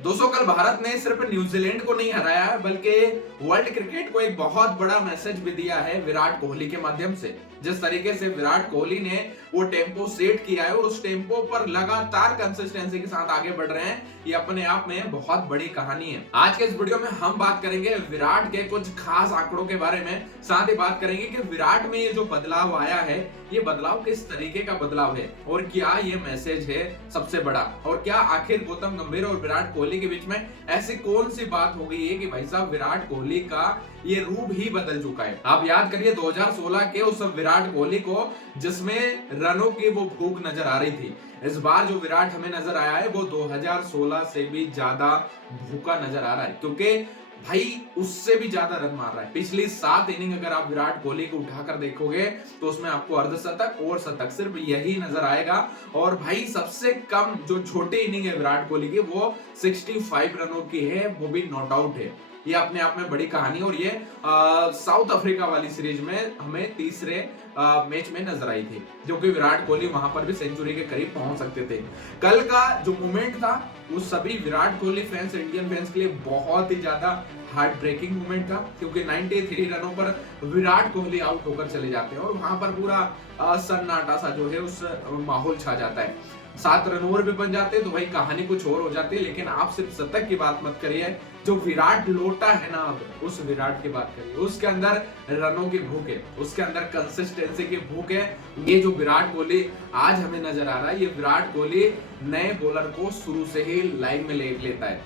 दोस्तों कल भारत ने सिर्फ न्यूजीलैंड को नहीं हराया बल्कि वर्ल्ड क्रिकेट को एक बहुत बड़ा मैसेज भी दिया है विराट कोहली के माध्यम से। जिस तरीके से विराट कोहली ने वो टेम्पो सेट किया है और उस टेम्पो पर लगातार कंसिस्टेंसी के साथ आगे बढ़ रहे हैं, ये अपने आप में बहुत बड़ी कहानी है। आज के इस वीडियो में हम बात करेंगे विराट के कुछ खास आंकड़ों के बारे में, साथ ही बात करेंगे कि विराट में ये जो बदलाव आया है ये बदलाव किस तरीके का बदलाव है और क्या ये मैसेज है सबसे बड़ा, और क्या आखिर गौतम गंभीर और विराट कोहली के बीच में ऐसी कौन सी बात हो गई है कि भाई साहब विराट कोहली का ये रूप ही बदल चुका है। आप याद करिए 2016 के उस विराट कोहली को जिसमें रनों की वो भूख नजर आ रही थी। इस बार जो विराट हमें नजर आया है वो 2016 से भी ज्यादा भूखा नजर आ रहा है, क्योंकि भाई उससे भी ज्यादा रन मार रहा है। पिछली 7 इनिंग अगर आप विराट कोहली को उठाकर देखोगे तो उसमें आपको अर्धशतक और शतक सिर्फ यही नजर आएगा। और भाई सबसे कम जो छोटी इनिंग है विराट कोहली की वो 65 रनों की है, वो भी नॉट आउट है। ये अपने आप में बड़ी कहानी, और ये साउथ अफ्रीका वाली सीरीज में हमें तीसरे मैच में नजर आई थी, जो कि विराट कोहली वहां पर भी सेंचुरी के करीब पहुंच सकते थे। कल का जो मोमेंट था वो सभी Virat Kohli fans, Indian fans के लिए बहुत ही ज्यादा हार्ट ब्रेकिंग मोमेंट था, क्योंकि 93 रनों पर विराट कोहली आउट होकर चले जाते हैं और वहां पर पूरा सन्नाटा सा जो है उस माहौल छा जाता है। 7 रन और भी बन जाते तो भाई कहानी कुछ और हो जाती है। लेकिन आप सिर्फ शतक की बात मत करिए, जो विराट लौटा है ना अब उस विराट की बात करिए। उसके अंदर रनों की भूख है, उसके अंदर कंसिस्टेंसी की भूख है। ये जो विराट कोहली आज हमें नजर आ रहा है, ये विराट कोहली नए बॉलर को शुरू से ही लाइन में ले लेता है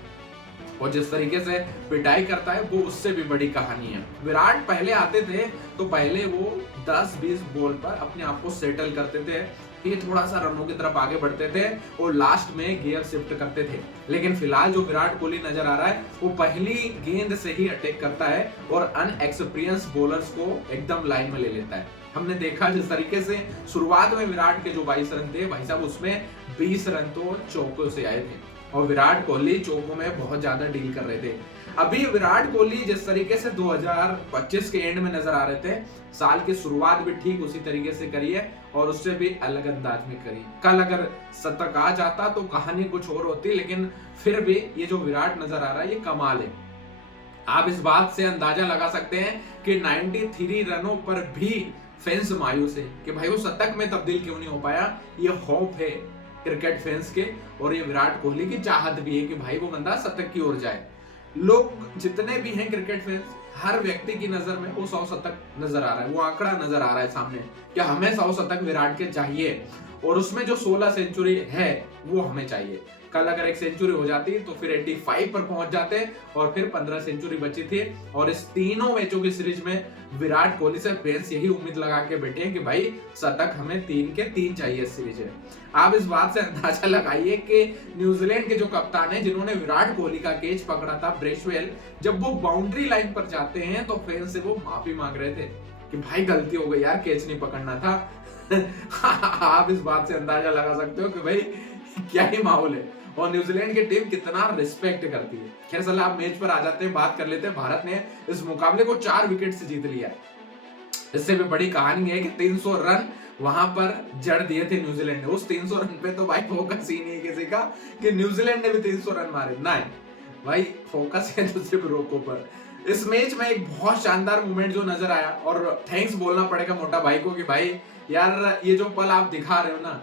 और जिस तरीके से पिटाई करता है वो उससे भी बड़ी कहानी है। विराट पहले आते थे तो पहले वो 10-20 बॉल पर अपने आप को सेटल करते थे, ये थोड़ा सा रनों की तरफ आगे बढ़ते थे और लास्ट में गियर शिफ्ट करते थे। लेकिन फिलहाल जो विराट कोहली नजर आ रहा है वो पहली गेंद से ही अटैक करता है और अनएक्सपीरियंस बॉलर्स को एकदम लाइन में ले लेता है। हमने देखा जिस तरीके से शुरुआत में विराट के जो 22 रन थे भाई साहब उसमें 20 रन तो चौकों से आए थे और विराट कोहली चौकों में बहुत ज्यादा डील कर रहे थे। अभी विराट कोहली जिस तरीके से 2025 के एंड में नजर आ रहे थे, साल की शुरुआत भी ठीक उसी तरीके से करिए और उससे भी अलग अंदाज में करिए। कल अगर शतक आ जाता तो कहानी कुछ और होती, लेकिन फिर भी ये जो विराट नजर आ रहा है ये कमाल है। आप इस बात से अंदाजा लगा सकते हैं कि 93 रनों पर भी फैंस मायूस है कि भाई वो शतक में तब्दील क्यों नहीं हो पाया। ये होप है क्रिकेट फैंस के, और ये विराट कोहली की चाहत भी है कि भाई वो बंदा शतक की ओर जाए। लोग जितने भी हैं क्रिकेट फैंस, हर व्यक्ति की नजर में वो 100 शतक नजर आ रहा है, वो आंकड़ा नजर आ रहा है सामने कि हमें 100 शतक विराट के चाहिए और उसमें जो 16 सेंचुरी है वो हमें चाहिए। कल अगर एक सेंचुरी हो जाती तो फिर 85 पर पहुंच जाते और फिर 15 सेंचुरी बची थी। और इस तीनों मैचों की सीरीज में विराट कोहली से फैंस यही उम्मीद लगा के बैठे हैं कि भाई शतक हमें 3 के 3 चाहिए इस सीरीज में। आप इस बात से अंदाजा लगाइए कि न्यूजीलैंड के जो कप्तान है जिन्होंने विराट कोहली का कैच पकड़ा था, ब्रेसवेल, जब वो बाउंड्री लाइन पर जाते हैं तो फैंस से वो माफी मांग रहे थे कि भाई गलती हो गई यार, कैच नहीं पकड़ना था। आप इस बात से अंदाजा लगा सकते हो कि भाई क्या ही माहौल है और न्यूजीलैंड की टीम कितना रिस्पेक्ट करती है। खैर सलाह आप मैच पर आ जाते हैं, बात कर लेते हैं। भारत ने इस मुकाबले को 4 विकेट से जीत लिया है। इससे भी बड़ी कहानी है कि 300 रन वहां पर जड़ दिए थे न्यूजीलैंड ने। उस 300 रन पे तो भाई फोकस ही नहीं है किसी का कि न्यूजीलैंड ने भी 300 रन मारे, नहीं भाई फोकस है तो सिर्फ रोको पर। इस मैच में एक बहुत शानदार मूवमेंट जो नजर आया, और थैंक्स बोलना पड़ेगा मोटा भाई को कि भाई यार ये जो पल आप दिखा रहे हो ना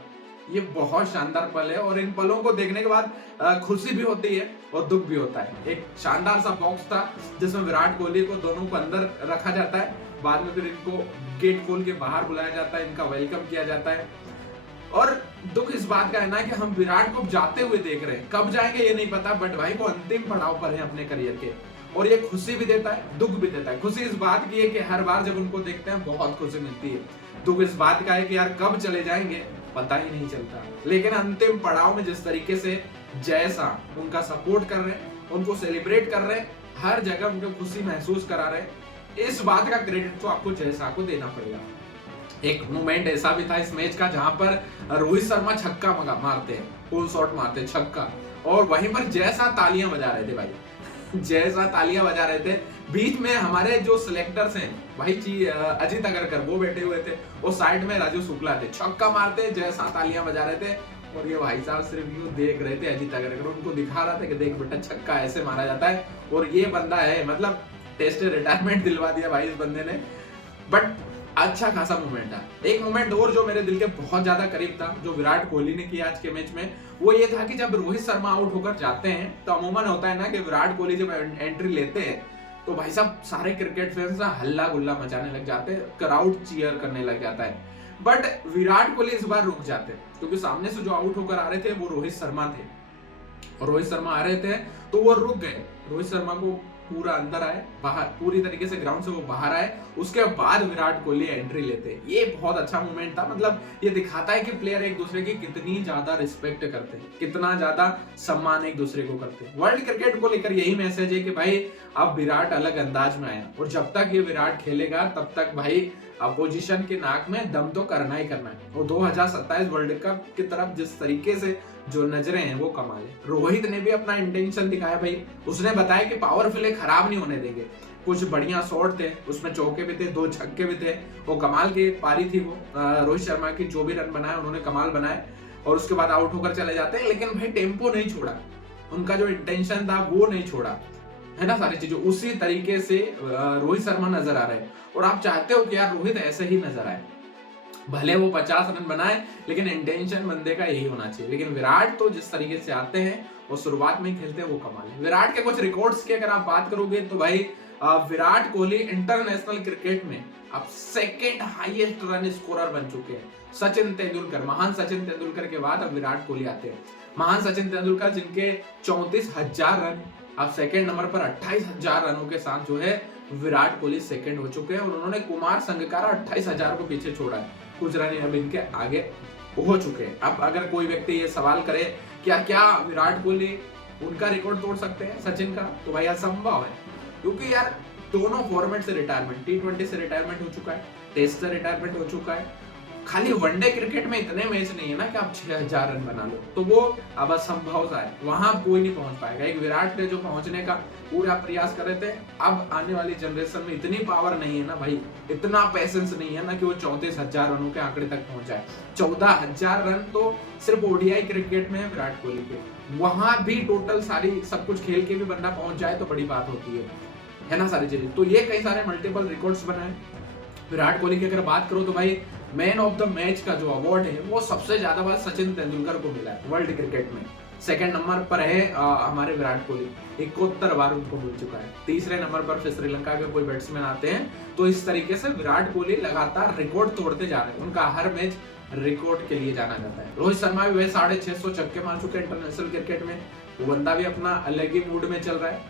ये बहुत शानदार पल है, और इन पलों को देखने के बाद खुशी भी होती है और दुख भी होता है। एक शानदार सा बॉक्स था जिसमें विराट कोहली को दोनों को अंदर रखा जाता है, बाद में फिर इनको गेट खोल के बाहर बुलाया जाता है, इनका वेलकम किया जाता है। और दुख इस बात का है ना कि हम विराट को जाते हुए देख रहे हैं, कब जाएंगे ये नहीं पता, बट भाई वो अंतिम पड़ाव पर है अपने करियर के, और ये खुशी भी देता है दुख भी देता है। खुशी इस बात की है कि हर बार जब उनको देखते हैं बहुत खुशी मिलती है, दुख इस बात का है कि यार कब चले जाएंगे पता ही नहीं चलता। लेकिन अंतिम पड़ाव में जिस तरीके से जैसा उनका सपोर्ट कर रहे हैं, उनको सेलिब्रेट कर रहे हैं, हर जगह उनको खुशी महसूस करा रहे हैं, इस बात का क्रेडिट तो आपको जैसा को देना पड़ेगा। एक मोमेंट ऐसा भी था इस मैच का जहां पर रोहित शर्मा छक्का मारते हैं, पुल शॉट मारते हैं छक्का, और वहीं पर जैसा तालियां बजा रहे थे भाई, जैसा तालियां बजा रहे थे। बीच में हमारे जो सिलेक्टर्स हैं भाई अजीत अगरकर वो बैठे हुए थे, और साइड में राजू शुक्ला थे, छक्का मारते जैसा तालियां बजा रहे थे और ये भाई साहब सिर्फ यूं देख रहे थे अजीत अग्रकर, उनको दिखा रहा था कि देख बेटा छक्का ऐसे मारा जाता है, और ये बंदा है, मतलब टेस्ट रिटायरमेंट दिलवा दिया भाई इस बंदे ने। बट अच्छा खासा मोमेंट था। एक मोमेंट और जो मेरे दिल के बहुत ज्यादा करीब था, जो विराट कोहली ने किया आज के मैच में, वो ये था कि जब रोहित शर्मा आउट होकर जाते हैं तो अमूमन होता है ना कि विराट कोहली जब एंट्री लेते हैं तो भाई साहब सारे क्रिकेट फैंस ना हल्ला गुल्ला मचाने लग जाते हैं, क्राउड चीयर करने लग जाता है। बट विराट कोहली इस बार रुक जाते क्योंकि सामने से जो आउट होकर आ रहे थे वो रोहित शर्मा थे, और रोहित शर्मा आ रहे थे तो वो रुक गए। रोहित शर्मा को पूरा अंदर आए, बाहर पूरी तरीके से ग्राउंड से वो बाहर आए, उसके बाद विराट कोहली एंट्री लेते। ये बहुत अच्छा मोमेंट था। मतलब ये दिखाता है कि प्लेयर एक दूसरे की कितनी ज्यादा रिस्पेक्ट करते हैं, कितना ज्यादा सम्मान एक दूसरे को करते हैं। वर्ल्ड क्रिकेट को लेकर यही मैसेज है कि भाई अब विराट अलग अंदाज में आया, और जब तक ये विराट खेलेगा तब तक भाई अपोजिशन के नाक में दम तो करना ही करना है। और 2027 वर्ल्ड कप की तरफ जिस तरीके से जो नजरें हैं वो कमाल है। रोहित ने भी अपना इंटेंशन दिखाया भाई, उसने बताया कि पावर प्ले खराब नहीं होने देंगे। कुछ बढ़िया शॉट थे, उसमें चौके भी थे, 2 छक्के भी थे, वो कमाल की पारी थी। वो रोहित शर्मा की जो भी रन बनाए उन्होंने कमाल बनाए, और उसके बाद आउट होकर चले जाते हैं। लेकिन भाई टेम्पो नहीं छोड़ा, उनका जो इंटेंशन था वो नहीं छोड़ा, है ना। सारी चीजें उसी तरीके से रोहित शर्मा नजर आ रहे हैं, और आप चाहते हो कि यार रोहित ऐसे ही नजर आए, भले वो 50 रन बनाए लेकिन इंटेंशन बंदे का यही होना चाहिए। लेकिन विराट तो जिस तरीके से आते हैं और शुरुआत में ही खेलते हैं वो कमाल है। विराट के कुछ रिकॉर्ड्स की अगर आप बात करोगे तो भाई विराट कोहली इंटरनेशनल क्रिकेट में अब सेकेंड हाईएस्ट रन स्कोरर बन चुके हैं। सचिन तेंदुलकर, महान सचिन तेंदुलकर के बाद अब विराट कोहली आते हैं। महान सचिन तेंदुलकर जिनके 34,000 रन, अब सेकेंड नंबर पर 28,000 रनों के साथ जो है विराट कोहली सेकंड हो चुके हैं, और उन्होंने कुमार संगकारा 28,000 को पीछे छोड़ा है। कुछ रन अब इनके आगे हो चुके हैं। अब अगर कोई व्यक्ति ये सवाल करे क्या विराट कोहली उनका रिकॉर्ड तोड़ सकते हैं सचिन का, तो भाई असंभव है। क्योंकि यार दोनों फॉर्मेट से रिटायरमेंट, T20 से रिटायरमेंट हो चुका है, टेस्ट से रिटायरमेंट हो चुका है। खाली वनडे क्रिकेट में इतने मैच नहीं है ना कि आप 6,000 रन बना लो, तो वो अब असंभव सा है, वहां कोई नहीं पहुंच पाएगा। एक विराट ने जो पहुंचने का पूरा प्रयास कर रहे थे, अब आने वाली जनरेशन में इतनी पावर नहीं है ना भाई, इतना पैसेंस नहीं है ना कि वो 34,000 रनों के आंकड़े तक पहुंच जाए। 14,000 रन तो सिर्फ ओडीआई क्रिकेट में है विराट कोहली के, वहां भी टोटल सारी सब कुछ खेल के भी बंदा पहुंच जाए तो बड़ी बात होती है ना सारी चीजें। तो ये कई सारे मल्टीपल रिकॉर्ड्स बनाए। विराट कोहली की अगर बात करो तो भाई मैन ऑफ द मैच का जो अवार्ड है वो सबसे ज्यादा बार सचिन तेंदुलकर को मिला है वर्ल्ड क्रिकेट में। सेकंड नंबर पर है हमारे विराट कोहली, 71 बार उनको मिल चुका है। तीसरे नंबर पर फिर श्रीलंका के कोई बैट्समैन आते हैं। तो इस तरीके से विराट कोहली लगातार रिकॉर्ड तोड़ते जा रहे हैं, उनका हर मैच रिकॉर्ड के लिए जाना जाता है। रोहित शर्मा भी वह 650 छक्के मार चुके हैं इंटरनेशनल क्रिकेट में, वो बंदा भी अपना अलग ही मूड में चल रहा है।